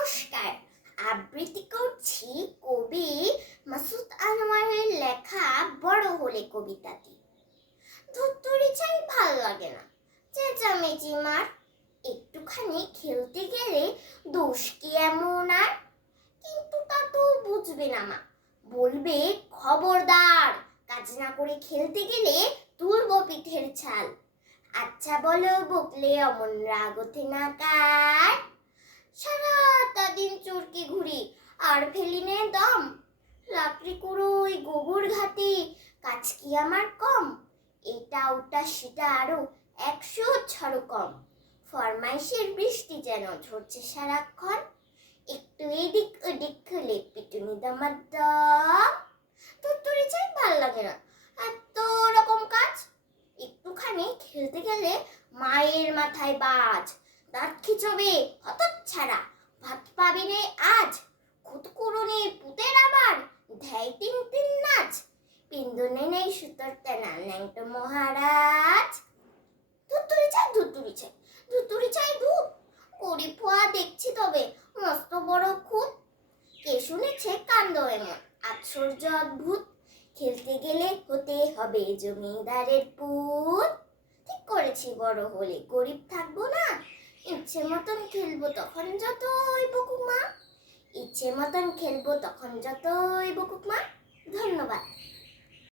নমস্কার, আবৃত্তি করছি কবি মাসুদ আনোয়ারের লেখা বড় হলে কবিতাটি। ধুত্তুরি চাই ভাল লাগে না, চেঁচামেচি মার, একটুখানি খেলতে গেলে দোষ কি এমন আর? কিন্তু তা তো বুঝবে না মা, বলবে খবরদার, কাজ না করে খেলতে গেলে তুলব পিঠের ছাল। আচ্ছা বলো, বকলে অমন রাগ ওঠে না কার? সারাটা দিন চুরকি ঘুরি আর ফেলি নে দম, লাকড়ি কুড়োই গোবর ঘাটি, কাজ কি আমার কম? এটা ওটা সেটা আরো 100 কম, ফরমাইশের বৃষ্টি যেন ঝরছে সারাক্ষণ। একটু এদিক ওদিক হলে পিটুনি দামার দম। তুত্তুরি চাই ভাল লাগে না, এত রকম কাজ, একটুখানি খেলতে গেলে মায়ের মাথায় বাজ, দাঁত খিচবে হতচ্ছাড়া, ভাত পাবি নে আজ, খুদকুড়ুনি পুতের আবার ধ্যায় তিন তিন নাচ, পিন্দুনে নেই সুতোর টানা ন্যাংটো মহারাজ। ধুত্তুরি চাই ধুত্তুরি চাই ধুত্তুরি চাই ধূপ, গরিব হওয়া দেখছি তবে মস্ত বড় খুঁত, কে শুনেছে কাণ্ড এমন আশ্চর্য অদ্ভুত, খেলতে গেলে হতে হবে জমিদারের পুত। ঠিক করেছি বড় হলে গরিব থাকবো না, ইচ্ছে মতন খেলবো তখন যতই বকুক মা, ইচ্ছে মতন খেলবো তখন যতই বকুক মা। ধন্যবাদ।